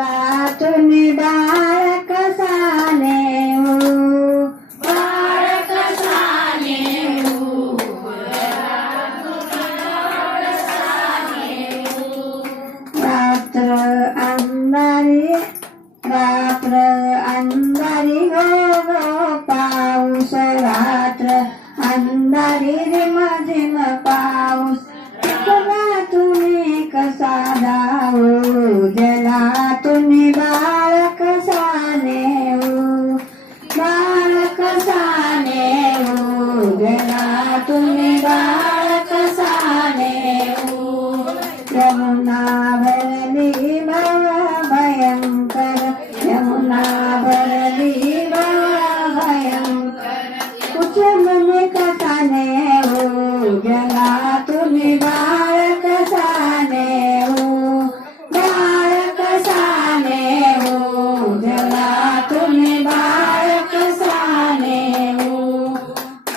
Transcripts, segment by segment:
तुम्ही बाळक सानेऊ बाळक सानेऊ रात्र अंधारी गो पाऊस रात्र अंधारी रिम झिम पाऊस तुम्ही कसा जाऊ जला तुम्ही बाळक सानेऊ बाळक सानेऊ जला तुम्ही बाळक सानेऊ यमुना भरली भयंकर यमुना भरली भयंकर कुछ मन कथा नेऊ जला तुम्ही बाळक सानेऊ बाळक सानेऊ जला तुम्ही बाळक सानेऊ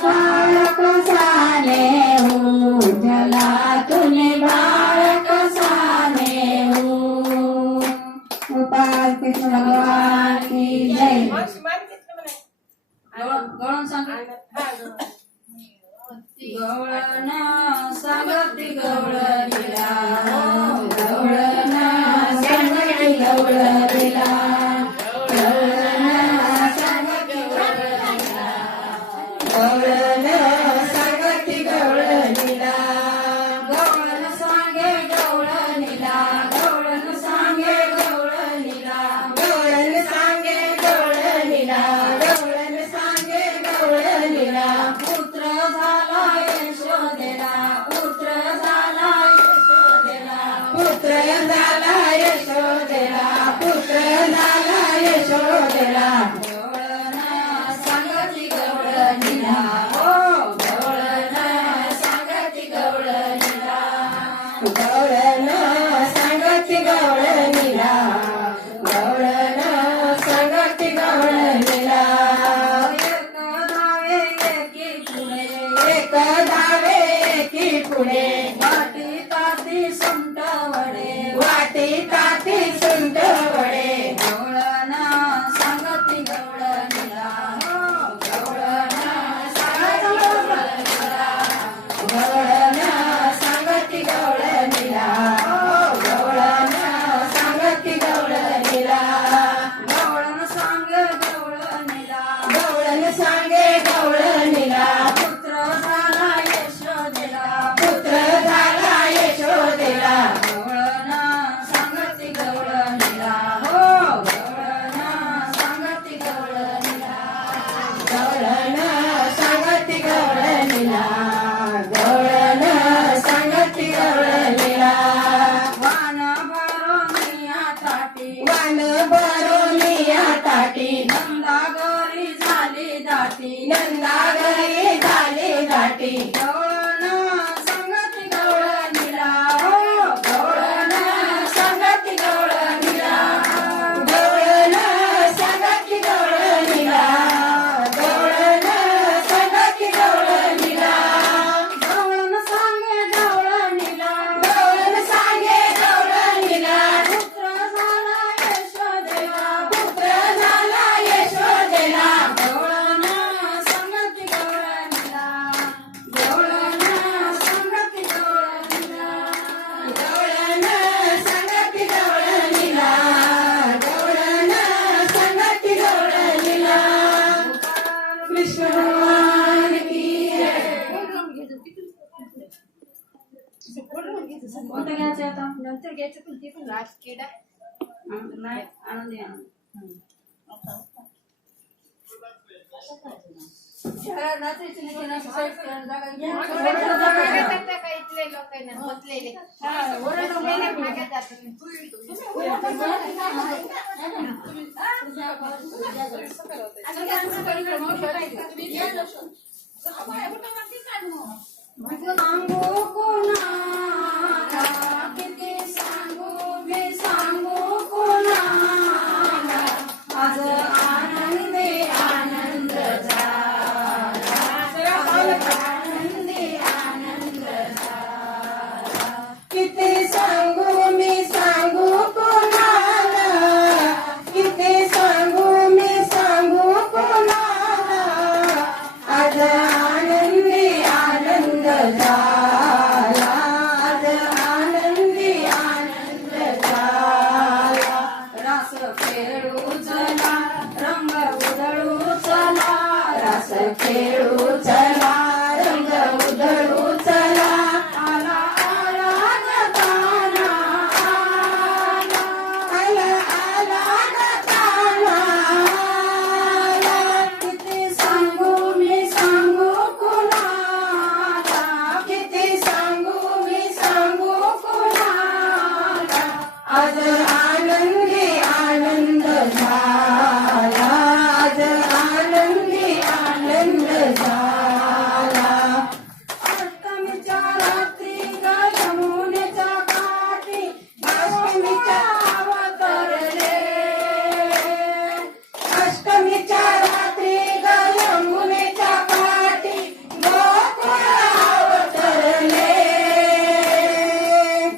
बाळक सानेऊ जला तुम्ही बाळक सानेऊ गोपाल कृष्ण भगवान की जय गवळण सांगती गवळणीला गवळण सांगती गवळणीला गवळण सांगती गवळणीला गवळण सांगती गवळणीला गवळण सांगे गवळणीला गवळण सांगे गवळणीला गवळण सांगे गवळणीला गवळण सांगे गवळणीला पुत्र झाला यशोदेला पुत्र झाला यशोदेला पुत्र झाला यशोदेला पुत्र झाला यशोदेला गवळण सांगती गवळणीला हो गवळण सांगती गवळणीला गवळण सांगती गवळणीला गवळण सांगती गवळणीला एक धावे एकी पुढे वाटी ताती सुंट वडे वाटी ताती सुंट वडे गवळण सांगती गवळणीला गवळण सांगती गवळणीला गवळण सांगती गवळणीला गवळण सांगती गवळणीला गवळण सांगे गवळणीला गवळण सांगे गवळणीला पुत्र झाला यशोदेला गवळण सांगती गवळणीला हो गवळण सांगती गवळणीला गवळण सांगती गवळणीला गवळण सांगती गवळणीला वान भरोनिया ताटी नंदा घरी झाली दाटी नंदा घरी झाली दाटी गवळण सांगती गवळणीला हो गवळण सांगती गवळणीला गवळण सांगती गवळणीला गवळण सांगती गवळणीला गवळण सांगे गवळणीला गवळण सांगे गवळणीला पुत्र झाला यशोदेला पुत्र झाला यशोदेला गवळण सांगती गवळणीला गवळण सांगती गवळणीला गवळण सांगती गवळणीला गवळण सांगती गवळणीला कृष्ण भगवान की कोणतं घ्यायचं आता नंतर घ्यायचं पण ते पण राजकीय नाही आनंदी आनंद सांगू कोणाला किती सांगू मी सांगू कोणाला आज आनंदी आनंद झाला आनंदी आनंद झाला किती सांगू मी सांगू कोणाला आज आनंदी आनंद झाला, आज आनंदी आनंद झाला. रास खेळू चला, रंग उधळू चला, रास खेळू चला, रंग उधळू चला. आला आला गताना, आला आला गताना. किती सांगू मी सांगू कुणाला, किती सांगू मी सांगू कुणाला. आज आनंदी आनंद झाला, आज आनंदी आनंद झाला. अष्टमीच्या रात्री ग यमुनेच्या काठी अष्टमीच्या अवतरले, अष्टमीच्या रात्री ग यमुनेच्या काठी गोकुळ अवतरले.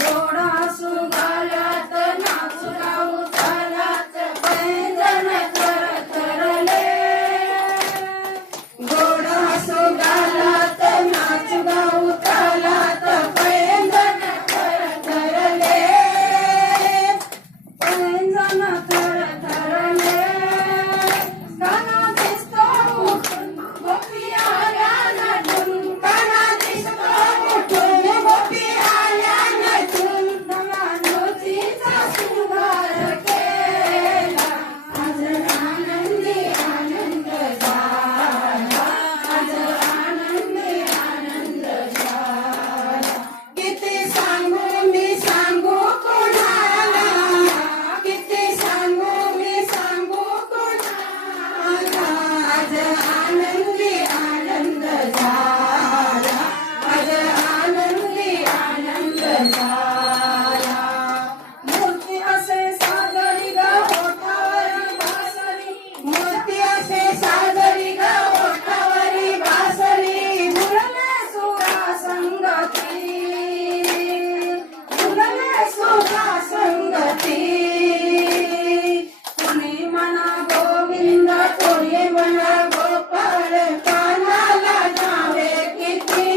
घोडा सुगाल्यात नाचू गाऊ चालत पैंजण थरथरले, घोडा सुगाल्यात नाचू गाऊ चालत पैंजण थरथरले, पैंजण थरथरले. काना दिसतो उठून गोपी आल्या नटून, काना दिसतो उठून गोपी आल्या नटून. नव्या नोतीचा शृंगार केला, आज आनंदी आनंद झाला, आज आनंदी आनंद झाला. किती सांगू मी सांगू कोणाला, किती सांगू मी सांगू कोणाला. आज आनंदी आनंद झाला, आज आनंदी आनंद झाला. मूर्ती असे साजरी ग ओठावरी बासरी, मूर्ती असे साजरी ग ओठावरी बासरी. झुलले सुरा संगती, झुलले सुरा संगती. कोणी म्हणा गोविंद, कोणी म्हणा गोपाळ, कानाला नावे किती.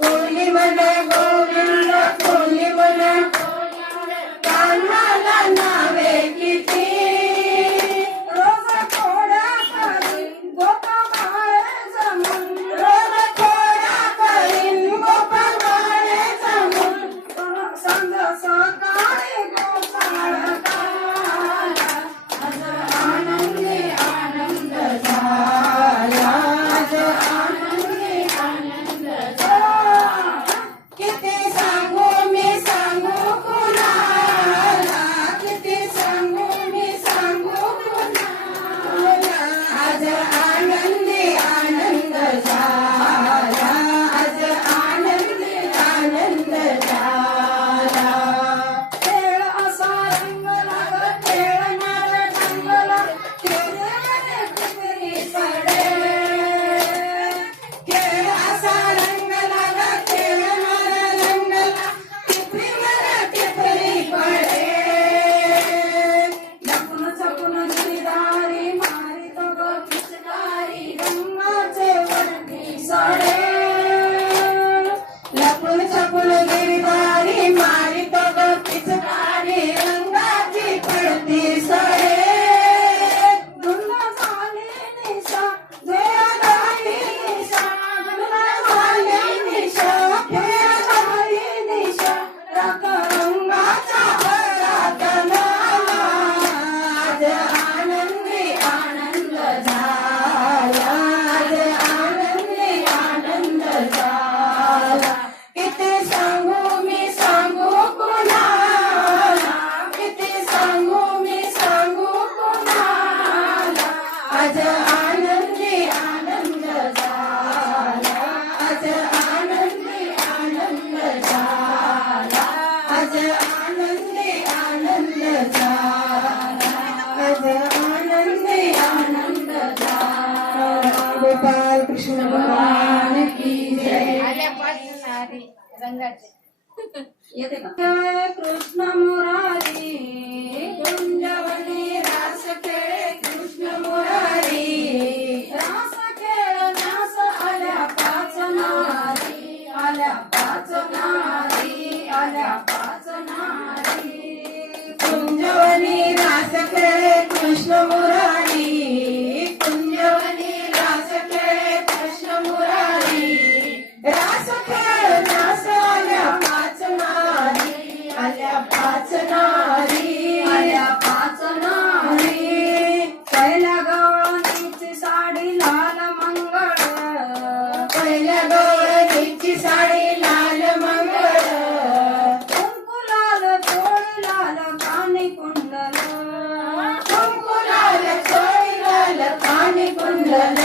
कोणी म्हणा गोविंद, कोणी म्हणा कानाला नावे किती. रोज थोड्या करीन गोपाळ जमून, रोज थोड्या करीन गोपाळ जमून. संग सकाळी गोपाळ काला, आज आनंदी आनंद झाला, आज आनंदी आनंद झाला. किती सांगू मी सांगू कुणाला, किती सांगू मी सांगू कुणाला. आज आनंदी आनंद झाला, आज आनंदी आनंद झाला. खेळ असा रंगला ग खेळणार रंगला, खेळणारे किती पडे. खेळ असा रंगला ग खेळणार रंगला, टिपरीवर टिपरी पडे. लपून छपून गिरदारी मारित ग पिचकारी, रंगाचे वरती सडे. लपून छपून गिरदारी मारित ग पिचकारी, रंगाची पडती सडे. धुंद झाली निशा, झोया झाली निशा, धुंद झाली निशा, झोया झाली निशा. राख रंगाचा भरात नाला, आज आनंदी आनंद झाला, आज आनंदी आनंद झाला. किती सांगू मी सांगू कुणाला, किती सांगू मी सांगू कुणाला. आज आनंदी आनंद झाला, आज आनंदी आनंद झाला, आज आनंदी आनंद झाला, आज आनंदी आनंद झाला. गोपाल कृष्ण भगवान की जय. रंगाचे येते का? जय कृष्ण मुरारी, कुंजवनी रास खेळे कृष्ण मुरारी, रास गवळणीची साडी लाल मंगळ कुंकू लाल चोळी लाल कानी कुंडल कुंकू लाल चोळी लाल कानी कुंडल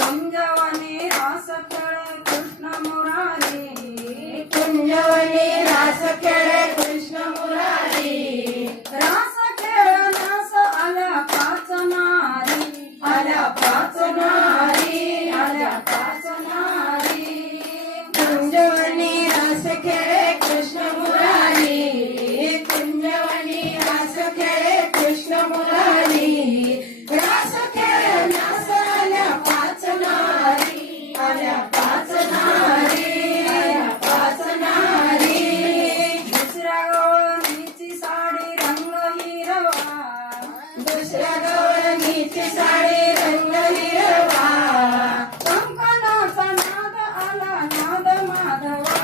कुंजवनी रास खेळे कृष्ण मुरारी कुंजवनी रास खेळे कृष्ण मुरारी रास खेळण्यास आल्या पाच नारी आल्या पाच नारी आल्या पाच नारी कुंजवनी रास खेळे कृष्ण मुरारी कुंजवनी रास खेळे कृष्ण मुरारी रास खेळण्यास आल्या पाच नारी आल्या पाच नारी आल्या पाच नारी दुसऱ्या गवळणीची साडी रंग हिरवा दुसऱ्या गवळणीची साडी रंग हिरवा कंकणाचा नाद आला नाद माधवा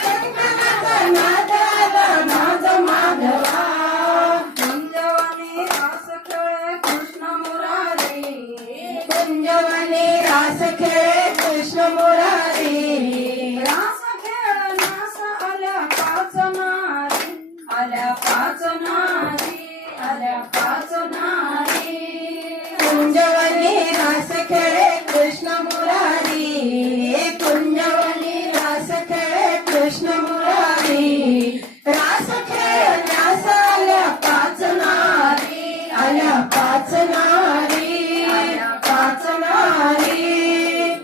कंकणाचा नाद आला नाद माधवा कुंजवनी रास खेळे कृष्ण मुरारी कुंजवनी रास खेळे कृष्ण मुरारी रास खेळण्यास आल्या पाच नारी आल्या पाच नारी आल्या पाच नारी कुंजवनी रास खेळे कृष्ण मुरारी कुंजवनी रास खेळे कृष्ण मुरारी रास खेळण्यास आल्या पाच नारी आल्या पाच नारी आल्या पाच नारी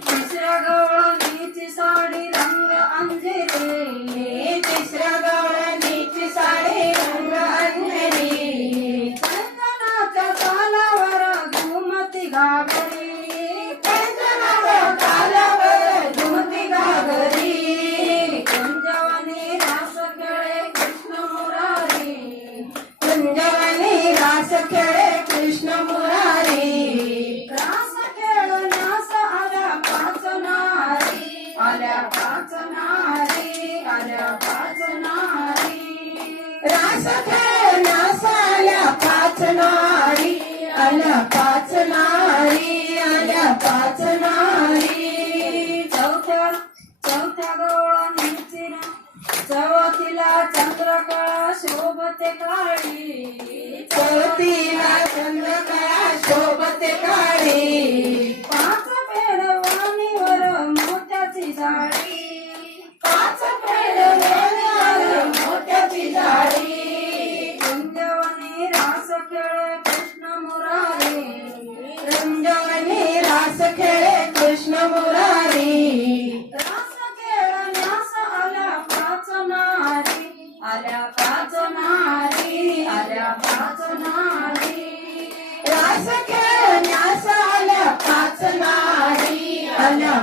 तिसऱ्या गवळणीची साडी रंग अंजिरी तिसऱ्या गवळणीची साडी रंग अंजली चंदनाच्या तालावर घुमती घागरी चंदनाच्या तालावर घुमती घागरी कुंजवनी रास खेळे कृष्ण मुरारी कुंजवनी रास खेळे कृष्ण मुरारी रास खेळण्यास आल्या पाच नारी आल्या पाच नारी आल्या पाच नारी रास खेळण्यास आल्या पाच नारी आल्या पाच नारी आल्या पाच नारी चौथ्या गवळणीची चौथीला चंद्रकळा शोभते काळी चौथीला चंद्रकळा शोभते काळी पाच पेडवानीवर मोत्याची जाळी पाच पेडवानीवर मोत्याची जाळी कुंजवनी रास खेळे कृष्ण मुरारी कुंजवनी रास खेळे कृष्ण मुरारी रास खेळण्यास आल्या पाच नारी आल्या पाच नारी आल्या पाच नारी रास खेळण्यास आल्या पाच नारी आल्या